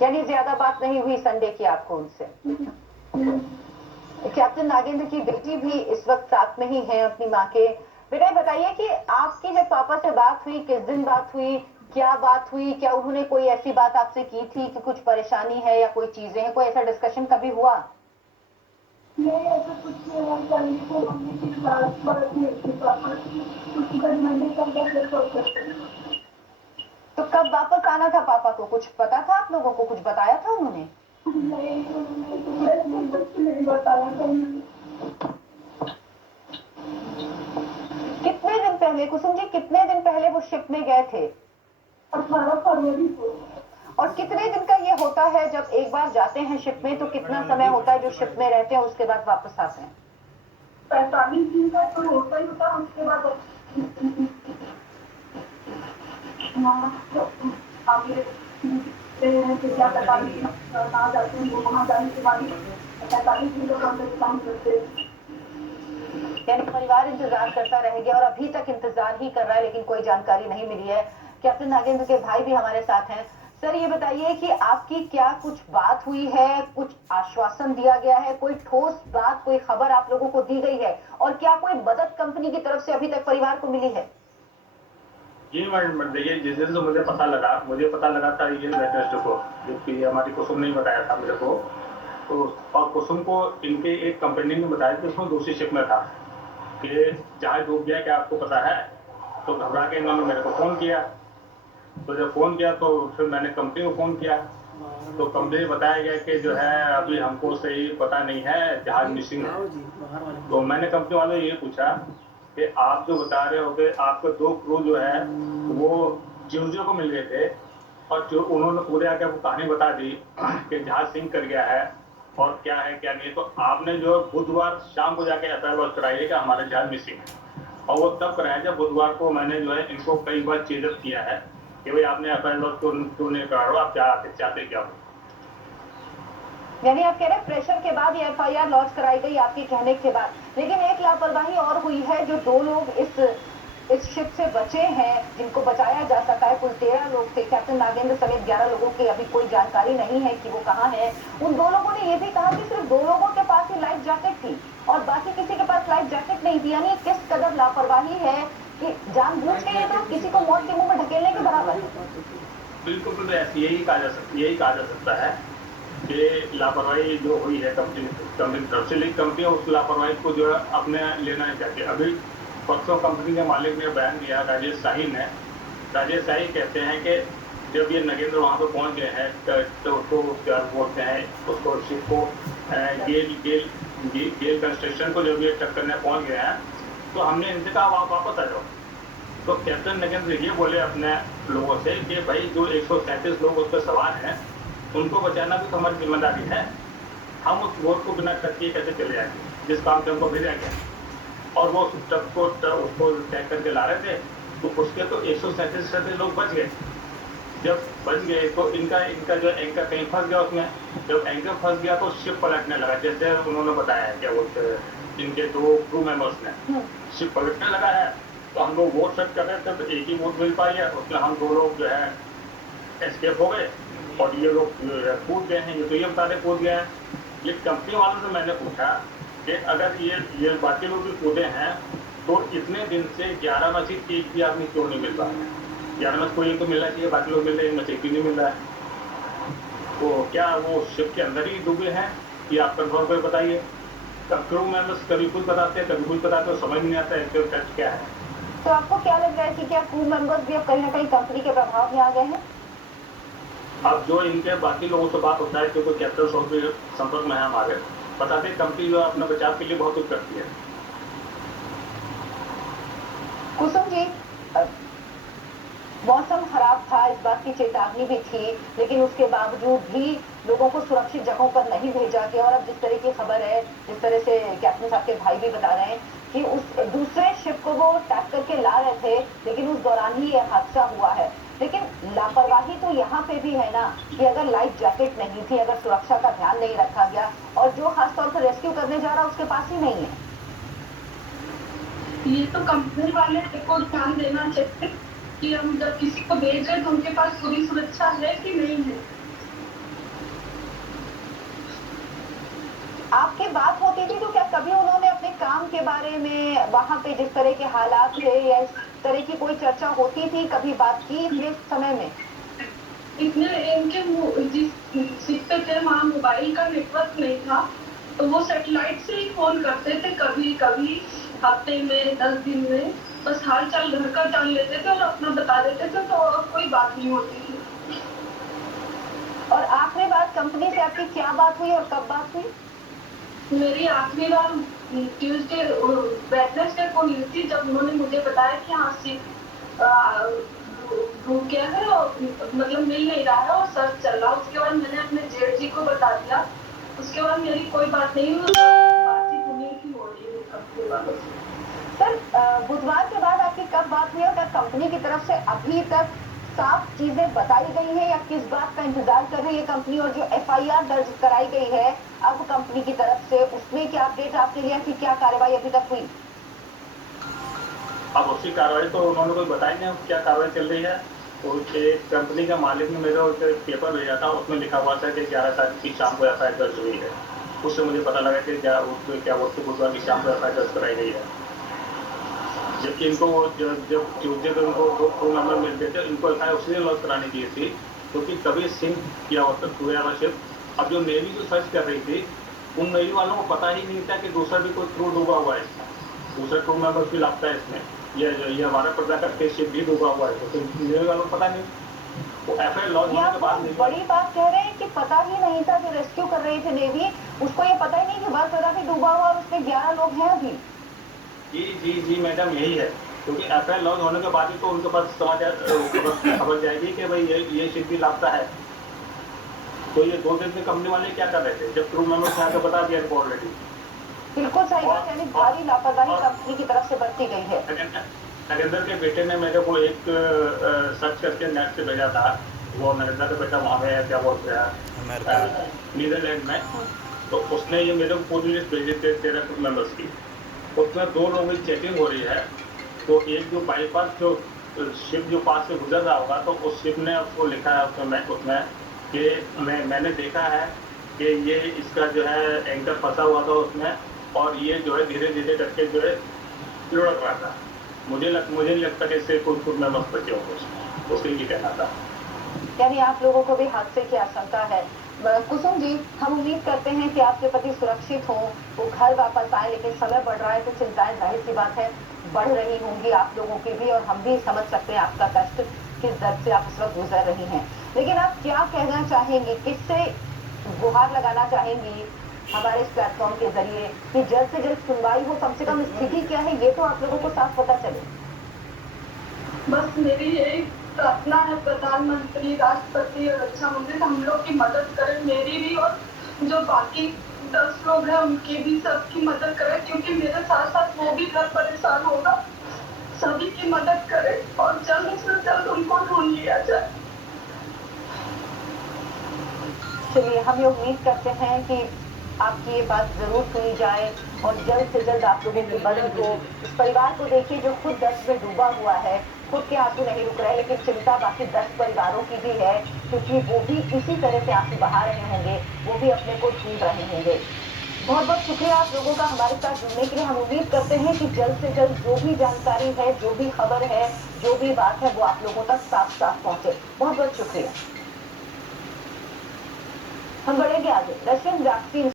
यानी ज्यादा बात नहीं हुई संडे की आपको उनसे? कैप्टन नागेंद्र की बेटी भी इस वक्त साथ में ही है अपनी माँ के। बेटा बताइए कि आपकी जब पापा से बात हुई, किस दिन बात हुई, क्या बात हुई, क्या उन्होंने कोई ऐसी बात आपसे की थी कि कुछ परेशानी है या कोई चीजें हैं, कोई ऐसा डिस्कशन कभी हुआ? नहीं, ऐसा कुछ नहीं हुआ। कल को मम्मी की क्लास बात हुई थी पापा की, कुछ घर मैंने कल तो कब वापस आना था पापा को, कुछ पता था आप लोगों को, कुछ बताया था उन्होंने? नहीं, उन्होंने कुछ नहीं बताया था उन्होंने। कितने दिन पहले कुसुम जी, कितने दिन पहले वो शिप में गए थे? 18 फरवरी को। और कितने दिन का ये होता है जब एक बार जाते हैं शिप में, तो कितना समय होता है जो शिप में रहते हैं उसके बाद वापस आते हैं? 45 दिन का तो होता ही था। उसके बाद क्या 45 दिन कहाँ जाते हैं, वो वहाँ जाने के बाद 45 दिन का काम करते हैं। यानी परिवार इंतजार करता रह गया और अभी तक इंतजार ही कर रहा है, लेकिन कोई जानकारी नहीं मिली है। कैप्टन नागेंद्र के भाई भी हमारे साथ हैं। सर ये बताइए कि आपकी क्या कुछ बात हुई है, कुछ आश्वासन दिया गया है, कोई ठोस बात, कोई खबर आप लोगों को दी गई है, और क्या कोई मदद कंपनी की तरफ से अभी तक परिवार को मिली है? जी मैडम, देखिए जिस दिन से मुझे पता लगा था ये लेटेस्ट को, जो कि हमारी कुसुम ने बताया था मेरे को। तो और कुसुम को इनके एक कंपनी ने बताया कि उसमें दूसरी शिप में था कि जहाज डूब गया, क्या आपको पता है? तो घबरा के इन्होंने मेरे को फ़ोन किया। तो जब फ़ोन किया तो फिर मैंने कंपनी को फ़ोन किया, तो कंपनी बताया गया कि जो है अभी हमको सही पता नहीं है, जहाज मिसिंग है। तो मैंने कंपनी वालों ये पूछा कि आप जो बता रहे हो कि आपके 2 क्रू जो है वो ट्यूसडे को मिल गए थे, और जो उन्होंने पूरे आके वो कहानी बता दी कि जहाज सिंक कर गया है और क्या है क्या नहीं। तो आपने जो बुधवार शाम को जाके एफ आई आर कराई है कि हमारा जहाज मिसिंग है, और वो तब कराया जब बुधवार को मैंने जो है इनको कई बार चेजअप किया है कि भाई आपने एफ आई आर क्यों नहीं करा रहे हो, आप चाहते क्या हो। यानी आप कह रहे हैं प्रेशर के बाद ये एफआईआर लॉन्च कराई गई आपके कहने के बाद, लेकिन एक लापरवाही और हुई है। जो 2 लोग इस शिप से बचे हैं, जिनको बचाया जा सका है, कुल 13 लोग थे, कैप्टन नागेंद्र समेत 11 लोगों की अभी कोई जानकारी नहीं है कि वो कहाँ है। उन 2 लोगों ने ये भी कहा कि सिर्फ 2 लोगों के पास ही लाइफ जैकेट थी और बाकी किसी के पास लाइफ जैकेट नहीं थी। यानी किस कदर लापरवाही है कि जानबूझ के ये तो किसी को मौत के मुंह में ढकेलने के बराबर है। बिल्कुल यही कहा जा सकता है कि लापरवाही जो हुई है कंपनी की तरफ से, लेकिन कंपनी उस लापरवाही को जो है अपने लेना नहीं चाहती। अभी परसों कंपनी के मालिक ने बयान दिया, राजेश शाही ने। राजेश शाही कहते हैं कि जब ये नगेंद्र वहाँ पर पहुँच गए हैं तो उसको क्या बोलते हैं, उसको शिप को गेल कंस्ट्रक्शन को जब ये टक्कर पहुँच गए हैं, तो हमने इनसे कहा आप वापस आ जाओ। तो कैप्टन नगेंद्र ये बोले अपने लोगों से कि भाई जो 137 लोग उस पर सवार हैं उनको बचाना भी तो हमारी जिम्मेदारी है। हम उस बोट को बिना ट्रक किए कैसे चले जाएंगे जिस काम से हमको भेजा गया। और वो ट्रक को उसको टैग करके ला रहे थे, तो उसके तो 137 लोग बच गए। जब बच गए तो इनका जो एंकर कहीं फंस गया उसमें। जब एंकर फंस गया तो शिप पलटने लगा, जैसे उन्होंने बताया क्या बोलते इनके 2 क्रू मेंबर्स ने, शिप पलटने लगा है। तो हम लोग बोट सेट कर रहे थे, तो एक ही बोट मिल पाई है, उसमें हम 2 लोग जो है एस्केप हो गए और ये लोग कूद गए हैं। ये तो ये बता रहे कूद गए हैं। ये कंपनी वालों से मैंने पूछा कि अगर ये बाकी लोग भी कूदे हैं तो इतने दिन से 11 में से एक भी आदमी क्यों नहीं मिल रहा है? 11 में कोई तो मिलना चाहिए, बाकी लोग मिल रहे हैं, इनमें से एक भी नहीं मिल रहा है। तो क्या वो शिप के अंदर ही डूबे हैं, ये आप कंफर्म कर बताइए। क्रू मेंबर्स कभी कुछ बताते हैं, कभी कुछ बताते हैं, समझ नहीं आता है सच क्या है। तो आपको क्या लग रहा है कि क्या क्रू मेंबर्स भी अब कहीं ना कहीं कंपनी के प्रभाव में आ गए हैं? अब जो इनके बाकी लोगों से बात होता है, क्योंकि कैप्टन सोच के संपर्क में है हमारे, बताते कंपनी जो अपने बचाव के लिए बहुत कुछ करती है। कुसुम जी, मौसम खराब था, इस बात की चेतावनी भी थी, लेकिन उसके बावजूद भी लोगों को सुरक्षित जगहों पर नहीं भेजा गया। और अब जिस तरह की खबर है, जिस तरह से कैप्टन साहब के भाई भी बता रहे हैं कि उस दूसरे शिप को वो टैग करके ला रहे थे, लेकिन उस दौरान ही यह हादसा हुआ है। लेकिन लापरवाही तो यहाँ पे भी है ना, कि अगर लाइफ जैकेट नहीं थी, अगर सुरक्षा का ध्यान नहीं रखा गया, और जो खासतौर पर रेस्क्यू करने जा रहा है उसके पास ही नहीं है। ये तो कंपनी वाले को ध्यान देना चाहिए कि हम जब किसी को भेज रहे हैं तो उनके पास पूरी सुरक्षा है कि नहीं है। आपकी बात होती थी तो क्या कभी उन्होंने अपने काम के बारे में वहां पे जिस तरह के हालात थे या इस तरह की कोई चर्चा होती थी, कभी बात की इतने समय में? इतने इनके जिस सीट पे थे वहाँ मोबाइल का नेटवर्क नहीं था, तो वो सैटेलाइट से ही फोन करते थे, कभी कभी हफ्ते में 10 दिन में बस हाल चाल घर का जान लेते थे और अपना बता देते थे, तो और कोई बात नहीं होती थी। और आखिरी बात कंपनी से आपकी क्या बात हुई और कब बात हुई? मेरी आखिरी बार ट्यूसडे वेडनेसडे को हुई थी, जब उन्होंने मुझे बताया कि हाँ सीट डूब गया है और मतलब मिल नहीं रहा है और सर्च चल रहा है। उसके बाद मैंने अपने जेठ जी को बता दिया, उसके बाद मेरी कोई बात नहीं हुई, बातचीत उन्हीं की हो रही है कंपनी वालों से। सर, बुधवार के बाद आपकी कब बात हुई और क्या कंपनी की तरफ से अभी तक साफ चीजें बताई गई हैं या किस बात का इंतजार कर रही है कंपनी? और जो एफआईआर दर्ज कराई गई है अब कंपनी की तरफ से, उसमें क्या अपडेट आपके लिए कि क्या कार्रवाई अभी तक हुई? अब उसकी कार्रवाई तो उन्होंने कोई बताई नहीं क्या कार्रवाई चल रही है। तो एक कंपनी का मालिक ने मेरे को एक पेपर भेजा था, उसमें लिखा हुआ था कि 11 तारीख की शाम को एफआईआर दर्ज हुई है। उससे मुझे पता लगा कि क्या बुधवार की शाम को एफआईआर दर्ज कराई गई है। जबकि इनको जब ट्यूजडे को इनको 2 फोन नंबर मिलते थे, इनको एफआईआर उसी दिन लॉन्च करानी चाहिए थी, क्योंकि कभी सिंक किया हुआ शिप। अब जो नेवी जो सर्च कर रही थी, उन नेवी वालों को पता ही नहीं था कि दूसरा भी कोई क्रू डूबा हुआ है इसमें, दूसरा क्रू मेंबर भी लगता है इसमें, ये हमारा प्रजाकर के शिप भी डूबा हुआ है, तो नेवी वालों को पता नहीं। वो एफआईआर लॉन्च होने के बाद बड़ी बात कह रहे हैं कि पता ही नहीं था, जो रेस्क्यू कर रही थी नेवी, उसको ये पता ही नहीं कि बरसदा भी डूबा हुआ और उसमें 11 लोग हैं अभी। जी मैडम, यही है, क्योंकि एफआईआर लॉन्च होने के बाद ही तो उनके पास समाचार खबर जाएगी कि भाई ये शिप भी लापता है। तो ये 2 दिन से कंपनी वाले क्या कर रहे थे, जब क्रू मेंबर्स ने आकर बता दिया इनको ऑलरेडी। बिल्कुल सही बात, यानी भारी लापरवाही कंपनी की तरफ से बरती गई है। नरेंद्र के बेटे ने मेरे को एक सर्च करके नेट से भेजा था, वो नरेंद्र का बेटा वहाँ पे क्या बोलते हैं नीदरलैंड में, तो उसने ये मेरे को पूरी लिस्ट भेजी थी 13 क्रू मेंबर्स की। उसमें 2 लोगों की चेकिंग हो रही है, तो एक जो बाईपास जो शिप जो पास से गुजर रहा होगा, तो उस शिप ने उसको लिखा है उसमें कि मैंने देखा है कि ये इसका जो है एंकर फंसा हुआ था उसमें, और ये जो है धीरे धीरे करके जो है लुढ़क रहा था। मुझे नहीं लगता कि इससे कुछ मेंबर्स बचे होंगे, उसके लिए कहना था। यानी आप लोगों को भी हादसे की आशंका है। कुसुम जी, हम उम्मीद करते हैं कि आपके पति सुरक्षित हों, वो घर वापस आए, लेकिन समय बढ़ रहा है तो चिंताएं जाहिर सी बात है बढ़ रही होंगी आप लोगों की भी, और हम भी समझ सकते हैं आपका कष्ट, किस दर्द से आप इस वक्त गुजर रही हैं। लेकिन आप क्या कहना चाहेंगी, किससे गुहार लगाना चाहेंगी हमारे इस प्लेटफॉर्म के जरिए कि जल्द से जल्द सुनवाई हो? कम से कम स्थिति क्या है ये तो आप लोगों को साफ पता चले। बस मेरी यही प्रार्थना है, प्रधानमंत्री, राष्ट्रपति और रक्षा मंत्री हम लोग की मदद करें, मेरी भी और जो बाकी 10 लोग हैं उनकी भी, सबकी मदद करें, क्योंकि मेरे साथ साथ वो भी घर परेशान होगा। सभी की मदद करें और जल्द से जल्द उनको ढूंढ लिया जाए। चलिए, हम ये उम्मीद करते हैं कि आपकी ये बात जरूर सुनी जाए और जल्द से जल्द आप लोगों की मदद हो। इस परिवार को देखिए जो खुद दर्द में डूबा हुआ है, खुद के आंसू नहीं रुक रहे, लेकिन चिंता बाकी 10 परिवारों की भी है, क्योंकि वो भी इसी तरह से आंसू बहा रहे होंगे, वो भी अपने को ढूंढ रहे होंगे। बहुत बहुत शुक्रिया आप लोगों का हमारे साथ जुड़ने के लिए। हम उम्मीद करते हैं कि जल्द से जल्द जो भी जानकारी है, जो भी खबर है, जो भी बात है, वो आप लोगों तक साफ साफ पहुंचे। बहुत बहुत शुक्रिया। हम बढ़ेंगे आगे। Russian vaccine